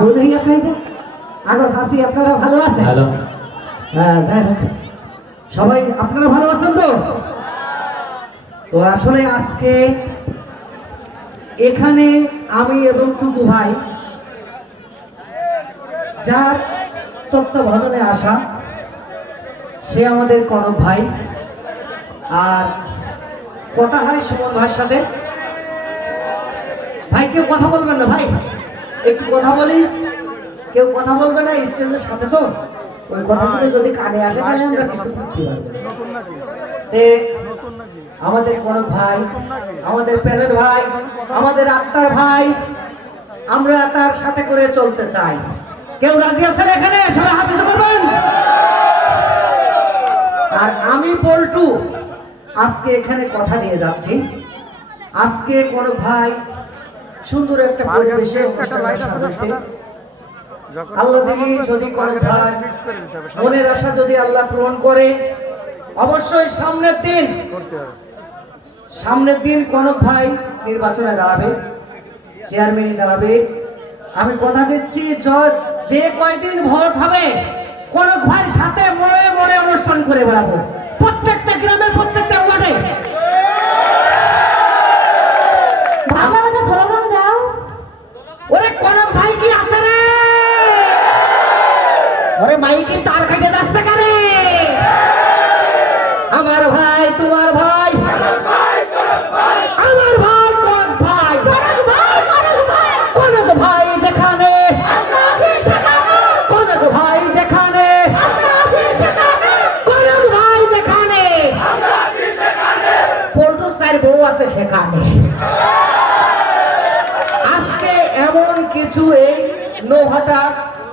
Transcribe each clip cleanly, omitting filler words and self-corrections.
ভুল হয়ে গেছে আগো শাসি আপনারা ভালো আছেন? হ্যালো, হ্যাঁ যাই হোক সবাই আপনারা ভালো আছেন তো? তো আসলে আজকে এখানে আমি এবং টুকু ভাই যার তত্ত্বাবধানে আসা সে আমাদের কনক ভাই, আর কথা হয় সুমন ভাইয়ের সাথে। ভাই কেউ কথা বলবেন না, ভাই একটু কথা বলি। কেউ কথা বলবে না স্টেজের সাথে, তো ওই কথাগুলো যদি কানে আসে তাহলে আমরা কিছু করতে পারবো। আমাদের কনক ভাই, আমাদের প্যানেল ভাই, আমাদের আক্তার ভাই, আমরা তার সাথে করে চলতে চাই। কেউ রাজি আছেন এখানে? সবাই হাত উঁচু করবেন। আর আমি পল্টু আজকে এখানে কথা দিয়ে যাচ্ছি। আজকে কনক ভাই সুন্দর একটা পরিবেশে আল্লাহ দিলি যদি কনক ভাই মনের আশা যদি আল্লাহ পূরণ করে, অবশ্যই সামনের দিন কনক ভাই নির্বাচনে দাঁড়াবে, চেয়ারম্যান দাঁড়াবে। আমি কথা দিচ্ছি যে কয়দিন ভোট হবে কনক ভাইয়ের সাথে মোড়ে মোড়ে অনুষ্ঠান করে বেড়াবো, প্রত্যেকটা গ্রামে প্রত্যেকটা ওয়ার্ডে। ওরে কনক ভাই কি আছে রে? ওরে মাইকে তার কাছে যাচ্ছে কারে? আমার ভাই, তোমার ভাই, আমার ভাই কনক ভাই, কনক ভাই যেখানে, কনক ভাই যেখানে, কনক ভাই যেখানে, পল্টু স্যার বউ আছে সেখানে। আজকে এমন কিছু এই নোহাটা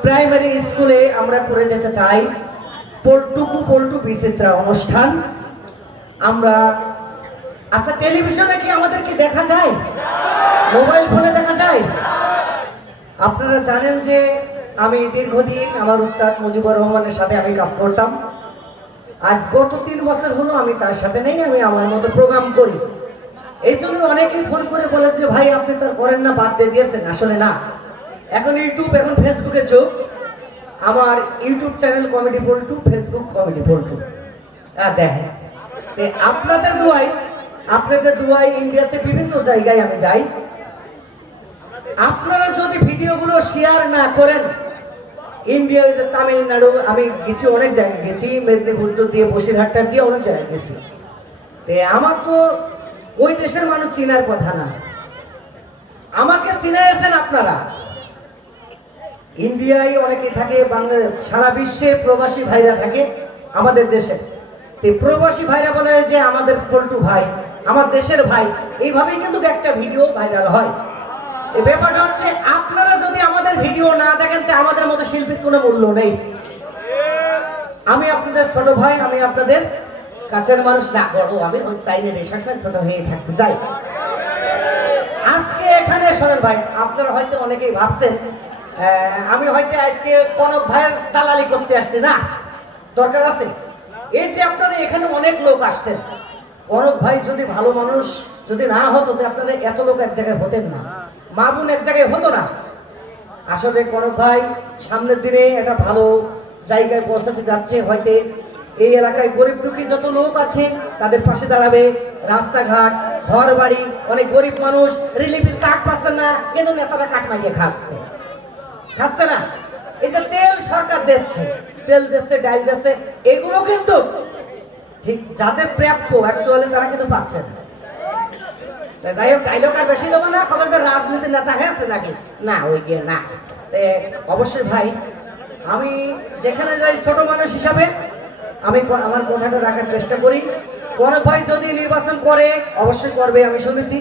প্রাইমারি স্কুলে আমরা করে যেতে চাই। পল্টু বিচিত্রা অনুষ্ঠান আমরা, আচ্ছা টেলিভিশনে কি আমাদের কি দেখা যায়? মোবাইল ফোনে দেখা যায়? আপনারা জানেন যে আমি দীর্ঘদিন আমার উস্তাদ মুজিবুর রহমানের সাথে আমি কাজ করতাম। আজ গত 3 বছর হলো আমি তার সাথে নেই, আমি আমার মতো প্রোগ্রাম করি। এই জন্য অনেকেই ফোন করে বলে যে ভাই আপনি তো করেন না, বাদ দিয়ে দিয়েছেন। আসলে না, এখন ইউটিউব, এখন ফেসবুকের যুগ। আমার YouTube channel comedy Paltu, Facebook comedy Paltu. দেখেন আপনাদের দুয়াই ইন্ডিয়াতে বিভিন্ন জায়গায় আমি যাই। আপনারা যদি ভিডিওগুলো শেয়ার না করেন, ইন্ডিয়া, তামিলনাড়ু আমি গেছি, অনেক জায়গায় গেছি, মেদিনীপুর দিয়ে বসিরহাটটা দিয়ে অনেক জায়গায় গেছি। আমার তো ওই দেশের মানুষ চিনার কথা না, আমাকে চিনাইছেন আপনারা। ইন্ডিয়ায় অনেকে থাকে, বাংলাদেশ, সারা বিশ্বে প্রবাসী ভাইরা থাকে আমাদের দেশে। প্রবাসী ভাইরা বলে যে আমাদের পল্টু ভাই, আমার দেশের ভাই, এইভাবেই কিন্তু একটা ভিডিও ভাইরাল হয়। এই ব্যাপারটা হচ্ছে আপনারা যদি আমাদের ভিডিও না দেখেন তো আমাদের মতো শিল্পীর কোনো মূল্য নেই। আমি আপনাদের ছোট ভাই, আমি আপনাদের কাছের মানুষ না, বড় আমি ওই চাইলে রেশাটা ছোট হয়ে থাকতে চাই। আজকে এখানে শোনেন ভাই, আপনারা হয়তো অনেকেই ভাবছেন আমি হয়তো আজকে কনক ভাইয়ের দালালি করতে আসছি, না, দরকার আছে। এই যে আপনারা এখানে অনেক লোক আসছেন, কনক ভাই যদি ভালো মানুষ যদি না হতো তো আপনারা এত লোক এক জায়গায় হতেন না, মা বোন এক জায়গায় হতো না। আসলে কনক ভাই সামনের দিনে একটা ভালো জায়গায় পৌঁছাতে যাচ্ছে। হয়তো এই এলাকায় গরিব দুঃখী যত লোক আছে তাদের পাশে দাঁড়াবে। রাস্তাঘাট, ঘর বাড়ি, অনেক গরিব মানুষ রিলিফের কার্ড পাচ্ছে না, কিন্তু নেতারা কাঠ মাইকে খাচ্ছে না। এই যে তেল সরকার দিচ্ছে, তেল দিচ্ছে, ডাল দিচ্ছে, এগুলো কিন্তু ঠিক যাদের প্রাপ্য অ্যাকচুয়ালি তারা কিন্তু পাচ্ছে না। যাই হোক, ডাইলগ আর বেশি দেবো না, কবে যে রাজনীতির নেতা হয়ে আছে নাকি, না ওই গিয়ে না। অবশ্যই ভাই, আমি যেখানে যাই ছোট মানুষ হিসাবে আমি আমার কথাটা রাখার চেষ্টা করি। কনক ভাই যদি নির্বাচন করে, অবশ্যই করবে, আমি শুনেছি।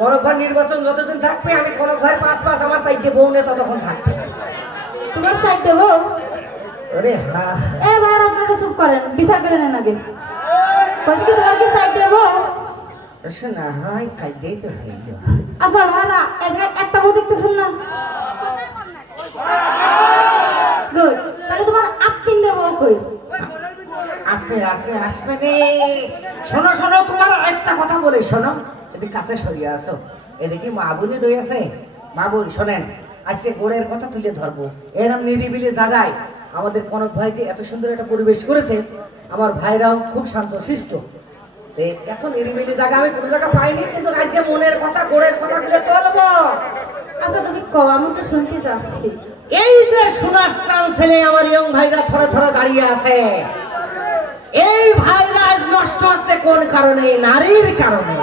কনক ভাই নির্বাচন যতদিন থাকবে, আমি কনক ভাই 5 আমার সাইডে বউ নেই ততক্ষণ থাকবে। তোমার সাইডে বউ? আরে হ্যাঁ, এবার আপনারা চুপ করেন, বিচার করে নেন আগে। কত কি তোমার কি সাইডে বউ? না হয় সাইডেই তো হইল। আচ্ছা ভাড়া একটা বউ দেখতেছেন না? গুড, তাহলে তোমার 3 বউ কই? আছে আসবে রে। শোনো তোমার একটা কথা বলে শোনো, এদিকে কাছে সরিয়ে আসো। এদিকে মা বোনই রয়ে আছে। মা বোন শোনেন, আজকে গোড়ের কথা তুলে ধরবো। এরকম নিরিবিলি জায়গায় আমাদের কনক ভাই যে এত সুন্দর একটা পরিবেশ করেছে, আমার ভাইরাও খুব শান্ত শিষ্ট। এত নিরিবিলি জায়গা আমি কোনো জায়গা পাইনি, কিন্তু আজকে মনের কথা গোড়ের কথা তুলে বলবো। আচ্ছা তুমি কও, আমি তো শুনতে চাচ্ছি। এই যে সোনার চাল ছেলে আমার ইয়ং ভাইরা থরে থরে দাঁড়িয়ে আছে, এই ভাইরা আজ নষ্ট হচ্ছে কোন কারণে? নারীর কারণে।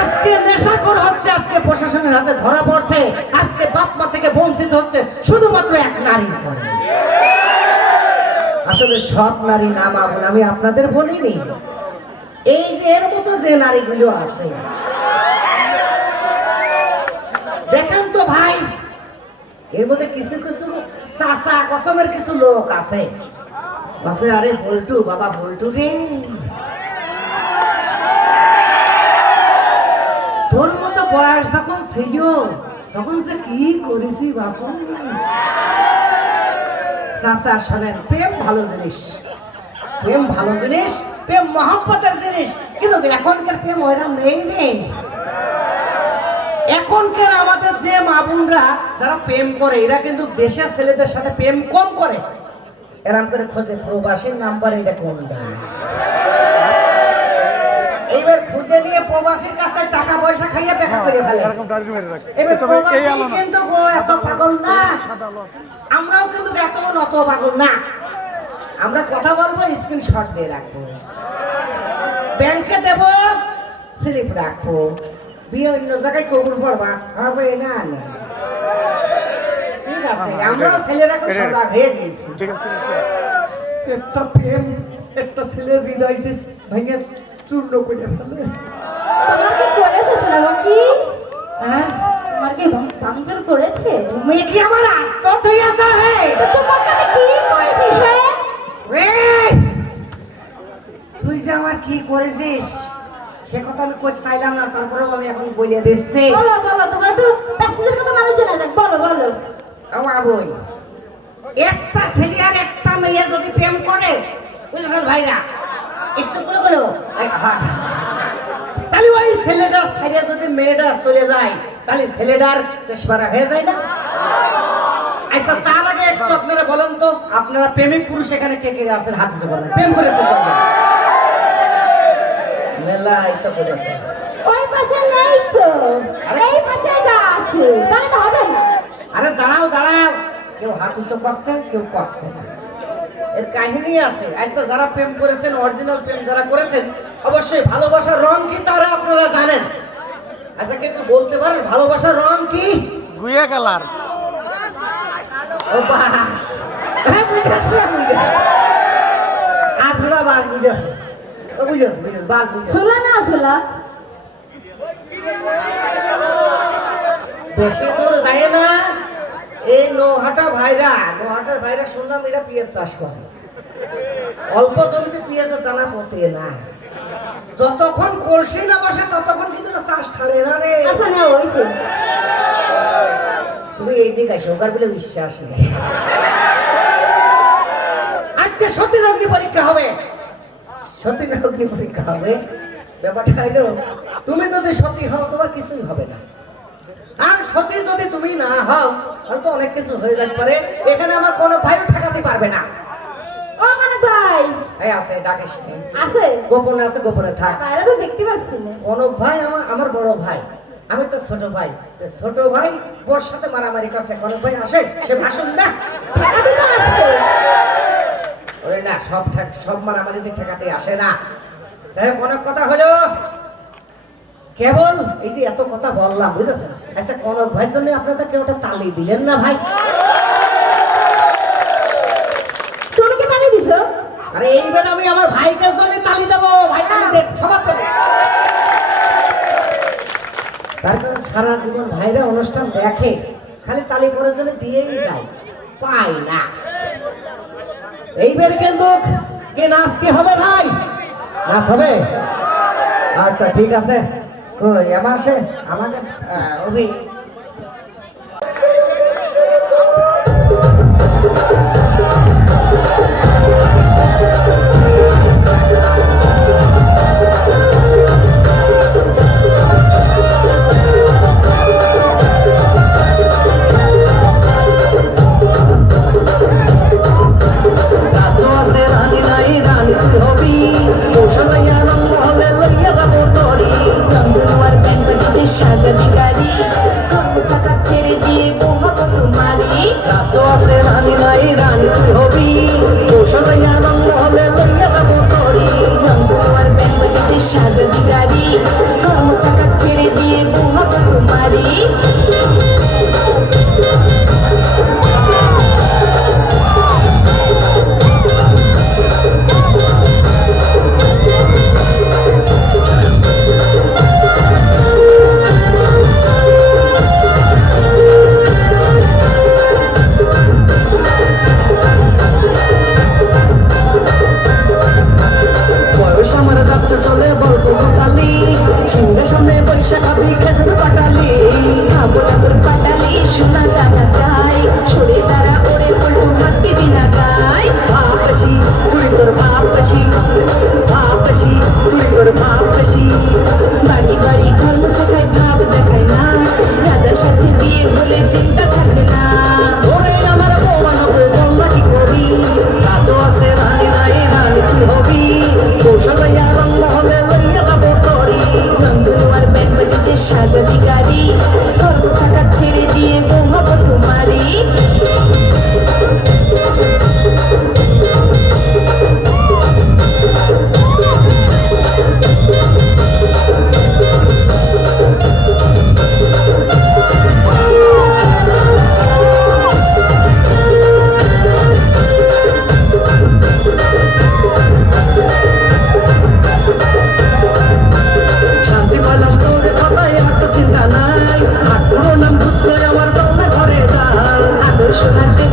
আজকে নেশাখোর হচ্ছে, আজকে প্রশাসনের হাতে ধরা পড়ছে, আজকে বাপ মা থেকে বঞ্চিত হচ্ছে শুধুমাত্র এক নারীর কারণে। আসলে সব নারী না মা বোন, আমি আপনাদের বলিনি। এই যে এর মতো যে নারীগুলো আছে, দেখেন তো ভাই, এর মধ্যে কিছু কিছু চাচা কসমের কিছু লোক আছে। আরে ভল্টু বাবা, ভল্টু রে, তোর মতো বয়স যখন ছিল তখন যে কি করেছি বাপু। চাচা শোনেন, প্রেম ভালো জিনিস, প্রেম ভালো জিনিস, প্রেম মহব্বতের জিনিস, কিন্তু এখনকার প্রেম ওইরকম নেই রে। এখনকার আমাদের যে মা বোনরা যারা প্রেম করে, এরা কিন্তু দেশের ছেলেদের সাথে প্রেম কম করে। এরকম করে খোঁজে প্রবাসীর নাম্বার, এটা কোনটা, এইবার খুঁজে নিয়ে প্রবাসীর কাছে টাকা পয়সা খাইয়ে দেখা করে ফেলে। এবার প্রবাসী কিন্তু এত পাগল না, আমরাও কিন্তু এত নত পাগল না। আমরা কথা বলবো, স্ক্রিনশট দিয়ে রাখবো, ব্যাংকে দেব, স্লিপ রাখবো, বিয়ে অন্য জায়গায় কবুল পড়বা হবে না। ঠিক আছে, আমরাও ছেলেরা খুব সজাগ হয়ে গেছি। একটা প্রেম, একটা ছেলের হৃদয় ভেঙে চূর্ণ করে ফেলে। তোমার কি করেছে সোনাবাকি? হ্যাঁ, তোমার কি ভাঙচুর করেছে? তুমি কি আমার আস্ত হয়ে আসা? হ্যাঁ, তোমাকে আমি কি করেছি? হ্যাঁ, তুই যে আমার কি করেছিস সে কথা আমি কই চাইলাম না, তারপরেও আমি এখন বলে দিচ্ছি। বলো বলো, তোমার একটু প্যাসেজের কথা মানুষ জানা যাক, বলো বলো। বই, একটা ছেলে আর একটা মেয়ে যদি প্রেম করে, বুঝলেন ভাইরা, একটু করে করো, তাহলে ওই ছেলেটার সাইডে যদি মেয়েটা চলে যায়, তাহলে ছেলেটার পেশবারা হয়ে যায় না? আচ্ছা, তার আগে একটু আপনারা বলেন তো, আপনারা প্রেমিক পুরুষ এখানে কে কে আছেন? হাত দিতে বলেন, প্রেম করেছে মেলাই তো করেছে। ওই পাশে নেই তো, এই পাশে যা আছে তাহলে তো হবে না। আরে দাঁড়াও দাঁড়াও, কেউ হাত উঁচু করছে, কেউ করছে না, এর কাহিনী আছে। আচ্ছা, যারা প্রেম করেছেন, অরিজিনাল প্রেম যারা করেছেন, অবশ্যই ভালোবাসার রং কি তারা আপনারা জানেন। আচ্ছা, কিন্তু বলতে পারেন ভালোবাসার রং কি? গুইয়া কালার। ও বাস, হ্যাঁ বুঝেছি, আধরা বাস বুঝেছে, ও বুঝেছে, বুঝেছে, বাস বুঝেছে। শোলা না শোলা, বেশি দূর যায় না। এই নোহাটার ভাইরা শুনলাম এরা পিঁয়াজ চাষ করে, অল্প জমিতে পিঁয়াজের দানা পড়তে না, যতক্ষণ কলসি না বসে ততক্ষণ কিন্তু চাষ ছাড়ে না রে। আচ্ছা না হইছে, তুমি এই দিকে আসো, ওকার বলে বিশ্বাস নেই। আজকে সতীর অগ্নি পরীক্ষা হবে, সতীর অগ্নি পরীক্ষা হবে। ব্যাপারটা হইলো, তুমি যদি সতী হও তোমার কিছুই হবে না, আর সতী যদি তুমি না হও তাহলে তো অনেক কিছু হয়ে যেতে পারে। এখানে আমার কোনো ভাইও ঠেকাতে পারবে না। ও মানে ভাই এই আছে, ডাকিস আছে, গোপনে আছে, গোপনে থাক। বাইরে তো দেখতে পাচ্ছি না। কনক ভাই আমার বড় ভাই, আমি তো ছোট ভাই। ছোট ভাই বোর সাথে মারামারি করছে, কনক ভাই আসে, সে ভাষণ না ঠেকাতে তো আসবে। ওরে না, সব মারামারিতে ঠেকাতে আসে না। যাই হোক, অনেক কথা হলো, কেবল এই যে এত কথা বললাম, বুঝেছেন? আচ্ছা, কনক ভাইয়ের জন্য আপনারা কেউ একটা তালি দিলেন না ভাই? তুমি কি তালি দিছো? আরে এইবার আমি আমার ভাইকে জন্য তালি দেবো, ভাই তালি দেব সবার জন্য। তার কারণ সারা জীবন ভাইরা অনুষ্ঠান দেখে, খালি তালি পরে জন্য দিয়েই যায়, পাই না। এইবার কিন্তু কে নাচ কি হবে ভাই? নাচ হবে? আচ্ছা ঠিক আছে, আমাকে অভি গাড়ি কর্মচাকা ছেড়ে দিয়ে ঘুমাবো তোমারি বয়স আমার যাচ্ছে চলে বলতো কোতালি সিংহের সামনে বৈশাখ খাবি খেজুর পাটালি খাবো না তোর পাটালি সোনা দানা চাই সরে তারা ওরে পড়বো হাত দিবি না গায় ভাব বেশি চুরি তোর ভাব বেশি ভাব বেশি চুরি তোর ভাব বেশি বাড়ি বাড়ি কর্মচাকায় ভাব দেখায় না রাজার সাথে বিয়ে হলে চিন্তা থাকবে না ওরে আমার বৌমা হবে বললা কি করি কাজও আছে রানী নাই রানী কি হবি কৌশল লইয়া রঙ হলে লইয়া যাবো তরি নন্দন আর ব্যানবাড়িতে সাজাবি গাড়ি কর্মচাকা ছেড়ে দিয়ে ঘুমাবো তোমারি শান্তি পেলাম তোর কথায় হাত চিন্তা নাই হাত পুরো নাম বুঝলো আমার যাও না ঘরে যা আদর্শ হাতে